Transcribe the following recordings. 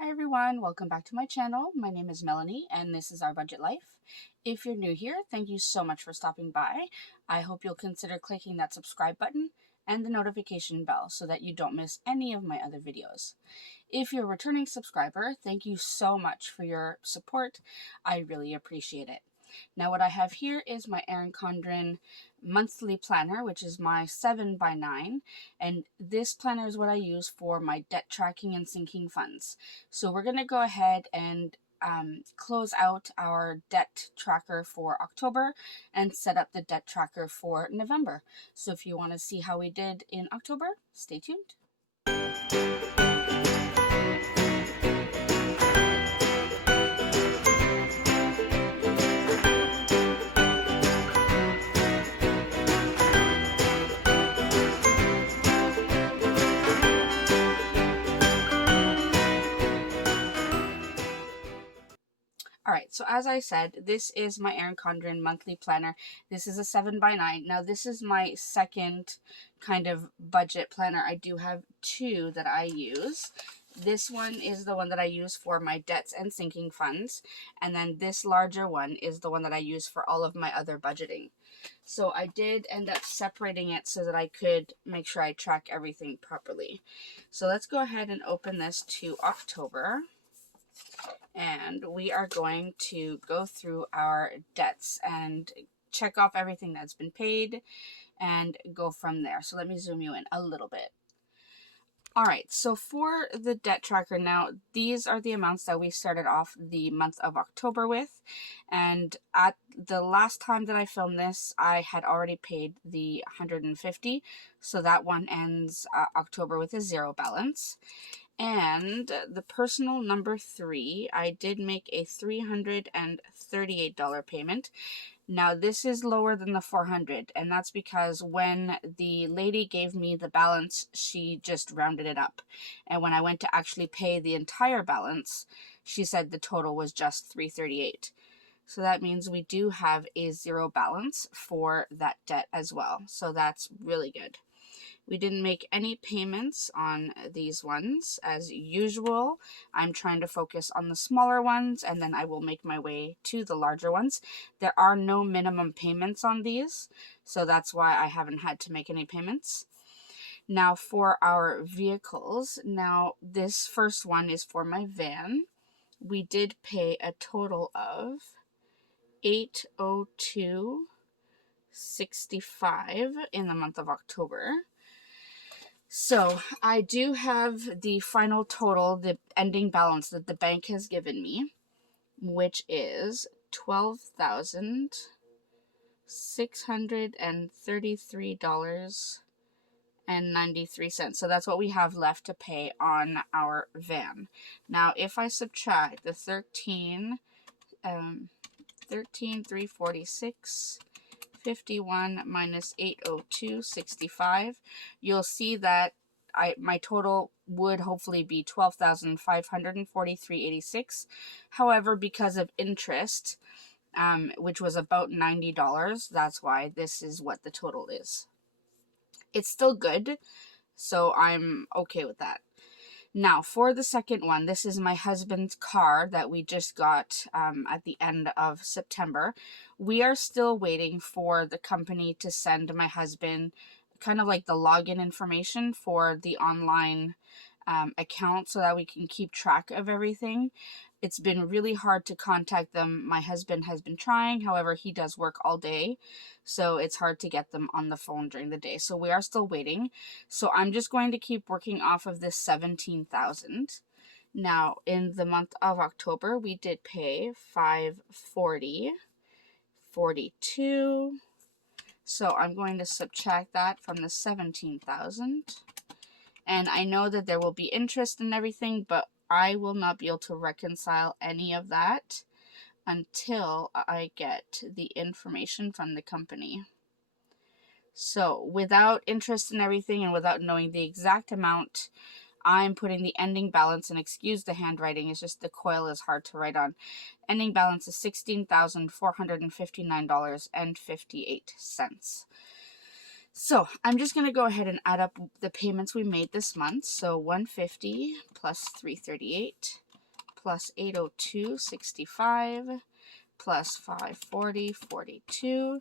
Hi everyone, welcome back to my channel. My name is Melanie and this is Our Budget Life. If you're new here, thank you so much for stopping by. I hope you'll consider clicking that subscribe button and the notification bell so that you don't miss any of my other videos. If you're a returning subscriber, thank you so much for your support. I really appreciate it. Now what I have here is my Erin Condren Monthly Planner, which is my 7x9, and this planner is what I use for my debt tracking and sinking funds. So we're going to go ahead and close out our debt tracker for October and set up the debt tracker for November. So if you want to see how we did in October, stay tuned. Alright, so as I said, this is my Erin Condren Monthly Planner. This is a 7x9. Now this is my second kind of budget planner. I do have two that I use. This one is the one that I use for my debts and sinking funds. And then this larger one is the one that I use for all of my other budgeting. So I did end up separating it so that I could make sure I track everything properly. So let's go ahead and open this to October. And we are going to go through our debts and check off everything that's been paid and go from there. So let me zoom you in a little bit. All right, so for the debt tracker now, these are the amounts that we started off the month of October with. And at the last time that I filmed this, I had already paid the $150. So that one ends October with a zero balance. And the personal number 3, I did make a $338 payment. Now this is lower than the $400, and that's because when the lady gave me the balance, she just rounded it up. And when I went to actually pay the entire balance, she said the total was just $338. So that means we do have a zero balance for that debt as well. So that's really good. We didn't make any payments on these ones. As usual, I'm trying to focus on the smaller ones, and then I will make my way to the larger ones. There are no minimum payments on these, so that's why I haven't had to make any payments. Now for our vehicles, now this first one is for my van. We did pay a total of $802.65 in the month of October. So I do have the final total, the ending balance that the bank has given me, which is $12,633.93. So that's what we have left to pay on our van. Now, if I subtract the 13,346.51 minus 802.65, you'll see that my total would hopefully be $12,543.86. However, because of interest, which was about $90, that's why this is what the total is. It's still good, so I'm okay with that. Now, for the second one, this is my husband's car that we just got at the end of September. We are still waiting for the company to send my husband kind of like the login information for the online account so that we can keep track of everything. It's been really hard to contact them. My husband has been trying, however, he does work all day, so it's hard to get them on the phone during the day. So we are still waiting. So I'm just going to keep working off of this $17,000. Now, in the month of October, we did pay $540.42. So I'm going to subtract that from the $17,000. And I know that there will be interest and everything, but I will not be able to reconcile any of that until I get the information from the company. So without interest and everything and without knowing the exact amount, I'm putting the ending balance, and excuse the handwriting, it's just the coil is hard to write on. Ending balance is $16,459.58. So I'm just going to go ahead and add up the payments we made this month. So $150 plus $338 plus 802.65 plus 540.42.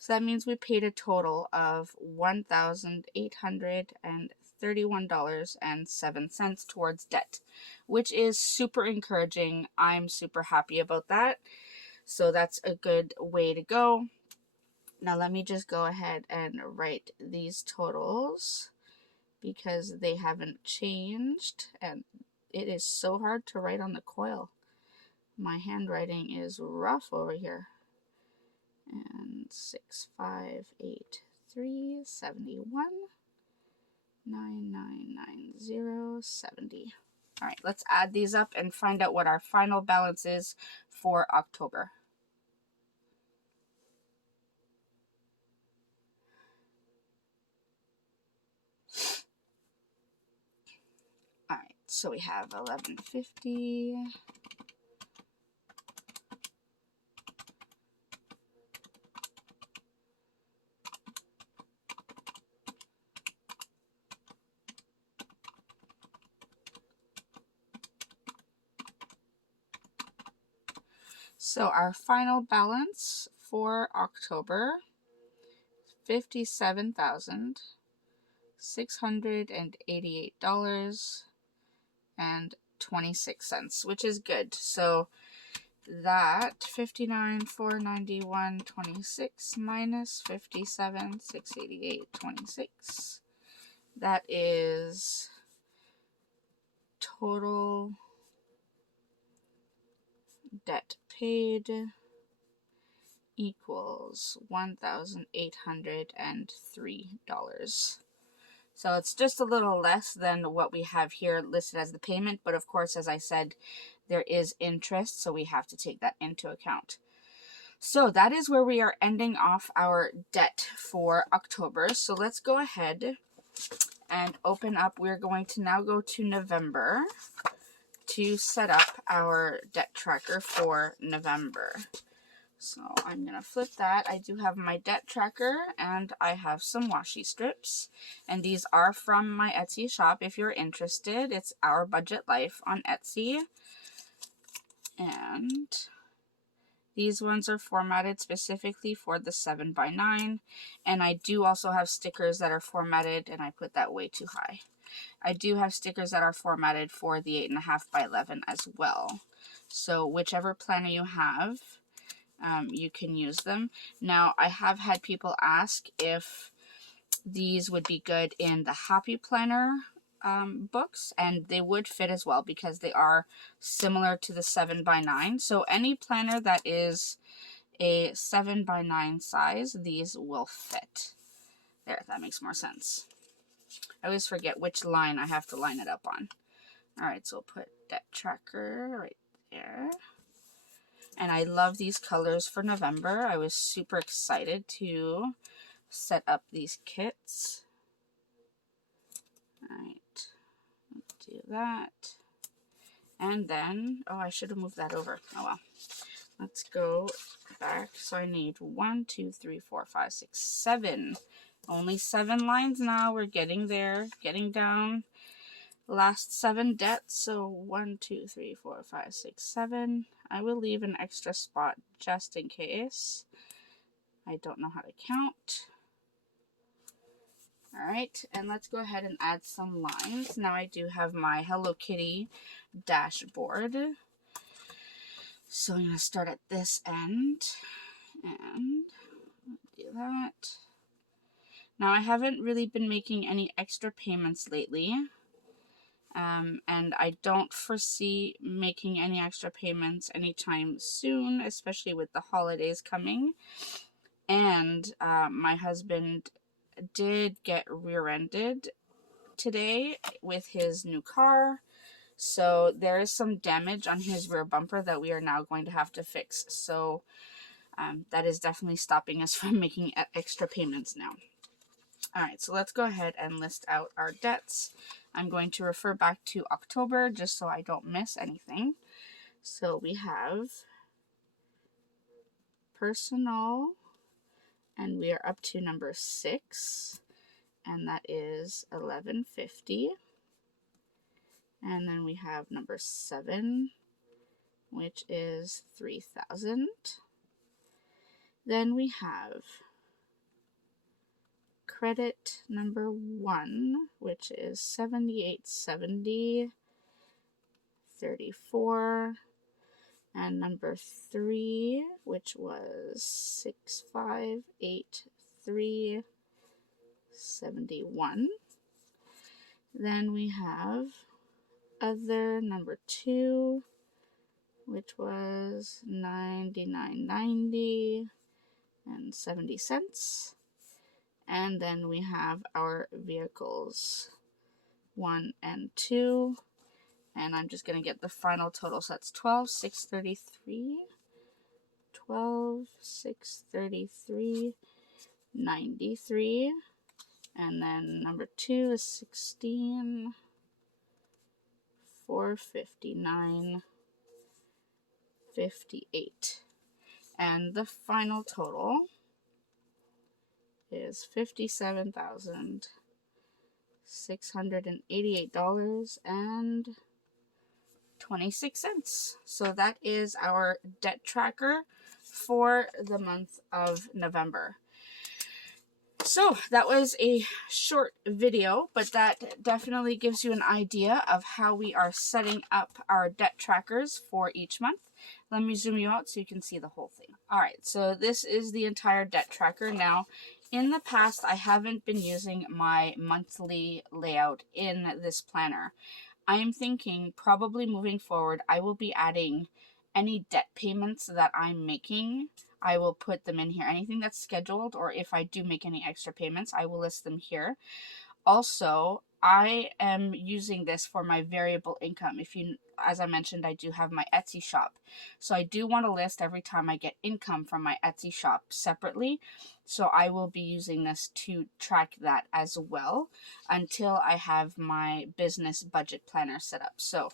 So that means we paid a total of $1,831.07 towards debt, which is super encouraging. I'm super happy about that. So that's a good way to go. Now let me just go ahead and write these totals because they haven't changed, and it is so hard to write on the coil. My handwriting is rough over here. And 658371 999070. All right, let's add these up and find out what our final balance is for October. All right, so we have 1150. So our final balance for October, $57,688.26, which is good. So that 59,491.26 minus 57,688.26, that is total debt paid equals $1,803. So it's just a little less than what we have here listed as the payment, but of course, as I said, there is interest, so we have to take that into account. So that is where we are ending off our debt for October. So let's go ahead and open up. We're going to now go to November to set up our debt tracker for November. So I'm going to flip that. I do have my debt tracker and I have some washi strips. And these are from my Etsy shop if you're interested. It's Our Budget Life on Etsy. And these ones are formatted specifically for the 7x9. And I do also have stickers that are formatted, and I put that way too high. I do have stickers that are formatted for the 8.5x11 as well. So whichever planner you have, you can use them. Now, I have had people ask if these would be good in the Happy Planner books, and they would fit as well because they are similar to the 7x9. So any planner that is a 7x9 size, these will fit. There, that makes more sense. I always forget which line I have to line it up on. Alright, so we'll put debt tracker right there. And I love these colors for November. I was super excited to set up these kits. Alright, do that. And then, oh, I should have moved that over. Oh well. Let's go back. So I need 1, 2, 3, 4, 5, 6, 7. Only 7 lines now. We're getting there. Getting down. Last 7 debts. So 1, 2, 3, 4, 5, 6, 7. I will leave an extra spot just in case. I don't know how to count. Alright, and let's go ahead and add some lines. Now I do have my Hello Kitty dashboard. So I'm going to start at this end and do that. Now I haven't really been making any extra payments lately. And I don't foresee making any extra payments anytime soon, especially with the holidays coming. And my husband did get rear-ended today with his new car. So there is some damage on his rear bumper that we are now going to have to fix. So that is definitely stopping us from making extra payments now. Alright, so let's go ahead and list out our debts. I'm going to refer back to October just so I don't miss anything. So we have personal, and we are up to number 6, and that is $11.50. And then we have number 7, which is $3,000. Then we have credit number 1, which is $78.70, 34, and number 3, which was $6,583, 71. Then we have other number 2, which was $99.90 and 70 cents. And then we have our vehicles 1 and 2. And I'm just going to get the final total. So that's $12,633, $12,633.93. And then number 2 is $16,459.58. And the final total is $57,688.26. So that is our debt tracker for the month of November. So that was a short video, but that definitely gives you an idea of how we are setting up our debt trackers for each month. Let me zoom you out so you can see the whole thing. All right, so this is the entire debt tracker. Now, in the past, I haven't been using my monthly layout in this planner. I am thinking probably moving forward, I will be adding any debt payments that I'm making. I will put them in here. Anything that's scheduled, or if I do make any extra payments, I will list them here. Also, I am using this for my variable income. As I mentioned, I do have my Etsy shop. So I do want to list every time I get income from my Etsy shop separately. So I will be using this to track that as well until I have my business budget planner set up. So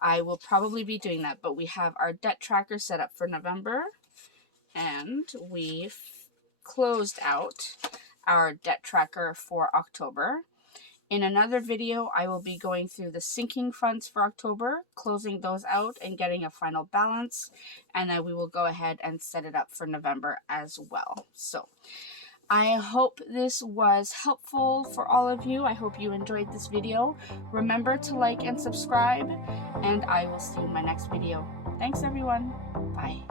I will probably be doing that, but we have our debt tracker set up for November, and we've closed out our debt tracker for October. In another video, I will be going through the sinking funds for October, closing those out and getting a final balance, and then we will go ahead and set it up for November as well. So I hope this was helpful for all of you. I hope you enjoyed this video. Remember to like and subscribe, and I will see you in my next video. Thanks, everyone. Bye.